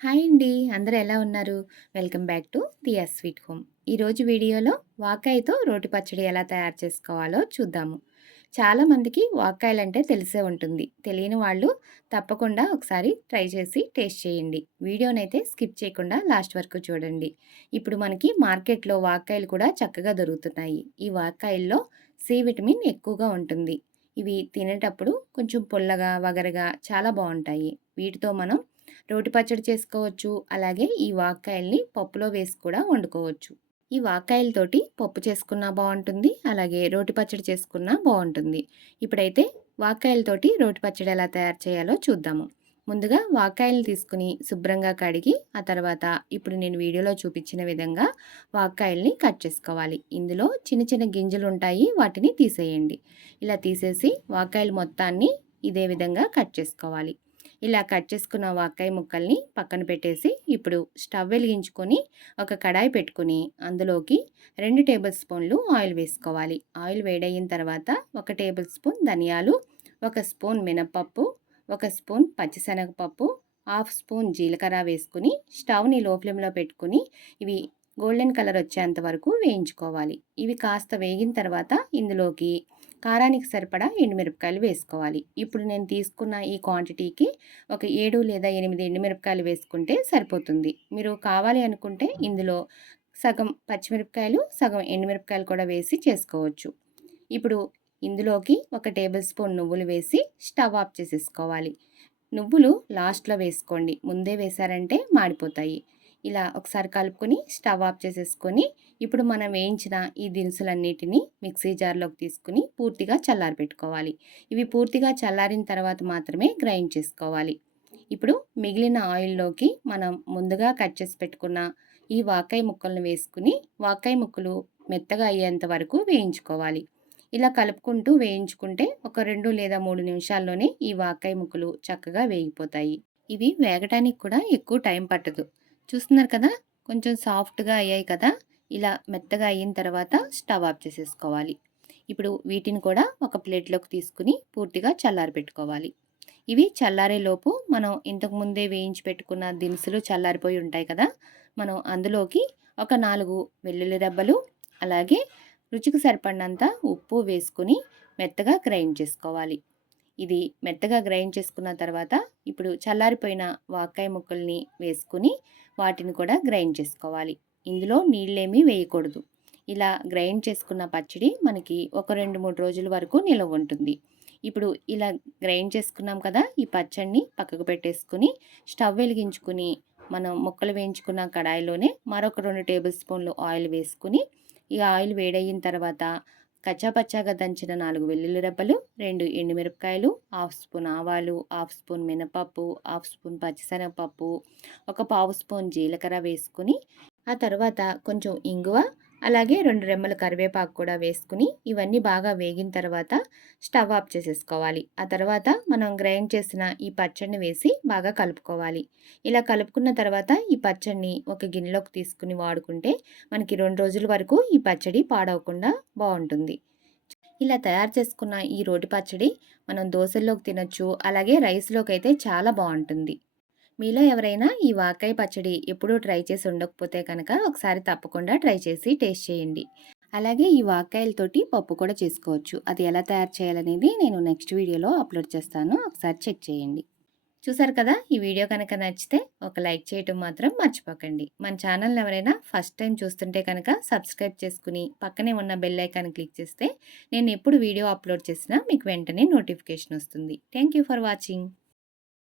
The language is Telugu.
హాయ్ అండి. అందరూ ఎలా ఉన్నారు? Welcome back to Diya sweet home. ఈరోజు వీడియోలో వాకాయతో రోటి పచ్చడి ఎలా తయారు చేసుకోవాలో చూద్దాము. చాలామందికి వాకాయలు అంటే తెలిసే ఉంటుంది. తెలియని వాళ్ళు తప్పకుండా ఒకసారి ట్రై చేసి టేస్ట్ చేయండి. వీడియోనైతే స్కిప్ చేయకుండా లాస్ట్ వరకు చూడండి. ఇప్పుడు మనకి మార్కెట్లో వాకాయలు కూడా చక్కగా దొరుకుతున్నాయి. ఈ వాకాయల్లో సి విటమిన్ ఎక్కువగా ఉంటుంది. ఇవి తినేటప్పుడు కొంచెం పుల్లగా వగరగా చాలా బాగుంటాయి. వీటితో మనం రోటి పచ్చడి చేసుకోవచ్చు అలాగే ఈ వాక్కాయల్ని పప్పులో వేసి కూడా వండుకోవచ్చు. ఈ వాక్కాయలతోటి పప్పు చేసుకున్నా బాగుంటుంది అలాగే రోటి పచ్చడి చేసుకున్నా బాగుంటుంది. ఇప్పుడైతే వాక్కాయలతోటి రోటి పచ్చడి ఎలా తయారు చేయాలో చూద్దాము. ముందుగా వాక్కాయలు తీసుకుని శుభ్రంగా కడిగి ఆ తర్వాత ఇప్పుడు నేను వీడియోలో చూపించిన విధంగా వాక్కాయల్ని కట్ చేసుకోవాలి. ఇందులో చిన్న చిన్న గింజలు ఉంటాయి వాటిని తీసేయండి. ఇలా తీసేసి వాక్కాయలు మొత్తాన్ని ఇదే విధంగా కట్ చేసుకోవాలి. ఇలా కట్ చేసుకున్న వాకాయ ముక్కల్ని పక్కన పెట్టేసి ఇప్పుడు స్టవ్ వెలిగించుకొని ఒక కడాయి పెట్టుకుని అందులోకి రెండు టేబుల్ స్పూన్లు ఆయిల్ వేసుకోవాలి. ఆయిల్ వేడయిన తర్వాత ఒక టేబుల్ స్పూన్ ధనియాలు ఒక స్పూన్ మినప్పప్పు ఒక స్పూన్ పచ్చిశనగపప్పు హాఫ్ స్పూన్ జీలకర్ర వేసుకుని స్టవ్ని లో ఫ్లేమ్లో పెట్టుకుని ఇవి గోల్డెన్ కలర్ వచ్చేంత వరకు వేయించుకోవాలి. ఇవి కాస్త వేగిన తర్వాత ఇందులోకి కారానికి సరిపడా ఎండుమిరపకాయలు వేసుకోవాలి. ఇప్పుడు నేను తీసుకున్న ఈ క్వాంటిటీకి ఒక ఏడు లేదా ఎనిమిది ఎండుమిరపకాయలు వేసుకుంటే సరిపోతుంది. మీరు కావాలి అనుకుంటే ఇందులో సగం పచ్చిమిరపకాయలు సగం ఎండుమిరపకాయలు కూడా వేసి చేసుకోవచ్చు. ఇప్పుడు ఇందులోకి ఒక టేబుల్ స్పూన్ నువ్వులు వేసి స్టవ్ ఆఫ్ చేసేసుకోవాలి. నువ్వులు లాస్ట్లో వేసుకోండి. ముందే వేశారంటే మాడిపోతాయి. ఇలా ఒకసారి కలుపుకొని స్టవ్ ఆఫ్ చేసేసుకొని ఇప్పుడు మనం వేయించిన ఈ దినుసులన్నిటిని మిక్సీ జార్లోకి తీసుకుని పూర్తిగా చల్లారి పెట్టుకోవాలి ఇవి పూర్తిగా చల్లారిన తర్వాత మాత్రమే గ్రైండ్ చేసుకోవాలి. ఇప్పుడు మిగిలిన ఆయిల్లోకి మనం ముందుగా కట్ చేసి పెట్టుకున్న ఈ వాకాయ ముక్కలను వేసుకుని వాకాయ ముక్కలు మెత్తగా అయ్యేంత వరకు వేయించుకోవాలి. ఇలా కలుపుకుంటూ వేయించుకుంటే ఒక రెండు లేదా మూడు నిమిషాల్లోనే ఈ వాకాయ ముక్కలు చక్కగా వేగిపోతాయి. ఇవి వేగటానికి కూడా ఎక్కువ టైం పట్టదు. చూస్తున్నారు కదా? కొంచెం సాఫ్ట్గా అయ్యాయి కదా? ఇలా మెత్తగా అయిన తర్వాత స్టవ్ ఆఫ్ చేసేసుకోవాలి. ఇప్పుడు వీటిని కూడా ఒక ప్లేట్లోకి తీసుకుని పూర్తిగా చల్లారి పెట్టుకోవాలి ఇవి చల్లారేలోపు మనం ఇంతకుముందే వేయించి పెట్టుకున్న దినుసులు చల్లారిపోయి ఉంటాయి కదా? మనం అందులోకి ఒక నాలుగు వెల్లుల్లి రెబ్బలు అలాగే రుచికి సరిపడినంత ఉప్పు వేసుకుని మెత్తగా గ్రైండ్ చేసుకోవాలి. ఇది మెత్తగా గ్రైండ్ చేసుకున్న తర్వాత ఇప్పుడు చల్లారిపోయిన వాకాయ ముక్కల్ని వేసుకుని వాటిని కూడా గ్రైండ్ చేసుకోవాలి. ఇందులో నీళ్ళేమీ వేయకూడదు. ఇలా గ్రైండ్ చేసుకున్న పచ్చడి మనకి ఒక రెండు మూడు రోజుల వరకు నిలవ ఉంటుంది. ఇప్పుడు ఇలా గ్రైండ్ చేసుకున్నాం కదా ఈ పచ్చడిని పక్కకు పెట్టేసుకుని స్టవ్ వెలిగించుకుని మనం ముక్కలు వేయించుకున్న కడాయిలోనే మరొక రెండు టేబుల్ స్పూన్లు ఆయిల్ వేసుకుని ఈ ఆయిల్ వేడయిన తర్వాత కచ్చాపచ్చాగా దంచిన నాలుగు వెల్లుల్లి రెబ్బలు రెండు ఎండుమిరపకాయలు హాఫ్ స్పూన్ ఆవాలు హాఫ్ స్పూన్ మినపప్పు హాఫ్ స్పూన్ పచ్చిశనగపప్పు ఒక పావు స్పూన్ జీలకర్ర వేసుకుని ఆ తర్వాత కొంచెం ఇంగువ అలాగే రెండు రెమ్మల కరివేపాకు కూడా వేసుకుని ఇవన్నీ బాగా వేగిన తర్వాత స్టవ్ ఆఫ్ చేసేసుకోవాలి. ఆ తర్వాత మనం గ్రైండ్ చేసిన ఈ పచ్చడిని వేసి బాగా కలుపుకోవాలి. ఇలా కలుపుకున్న తర్వాత ఈ పచ్చడిని ఒక గిన్నెలోకి తీసుకుని వాడుకుంటే మనకి రెండు రోజుల వరకు ఈ పచ్చడి పాడవకుండా బాగుంటుంది. ఇలా తయారు చేసుకున్న ఈ రోటి పచ్చడి మనం దోశల్లోకి తినొచ్చు అలాగే రైస్లోకి అయితే చాలా బాగుంటుంది. మీలో ఎవరైనా ఈ వాకాయ పచ్చడి ఎప్పుడూ ట్రై చేసి ఉండకపోతే కనుక ఒకసారి తప్పకుండా ట్రై చేసి టేస్ట్ చేయండి. అలాగే ఈ వాకాయలతోటి పప్పు కూడా చేసుకోవచ్చు. అది ఎలా తయారు చేయాలనేది నేను నెక్స్ట్ వీడియోలో అప్లోడ్ చేస్తాను. ఒకసారి చెక్ చేయండి. చూసారు కదా ఈ వీడియో కనుక నచ్చితే ఒక లైక్ చేయటం మాత్రం మర్చిపోకండి. మన ఛానల్ ఎవరైనా ఫస్ట్ టైం చూస్తుంటే కనుక సబ్స్క్రైబ్ చేసుకుని పక్కనే ఉన్న బెల్ ఐకాన్ క్లిక్ చేస్తే నేను ఎప్పుడు వీడియో అప్లోడ్ చేసినా మీకు వెంటనే నోటిఫికేషన్ వస్తుంది. Thank for watching.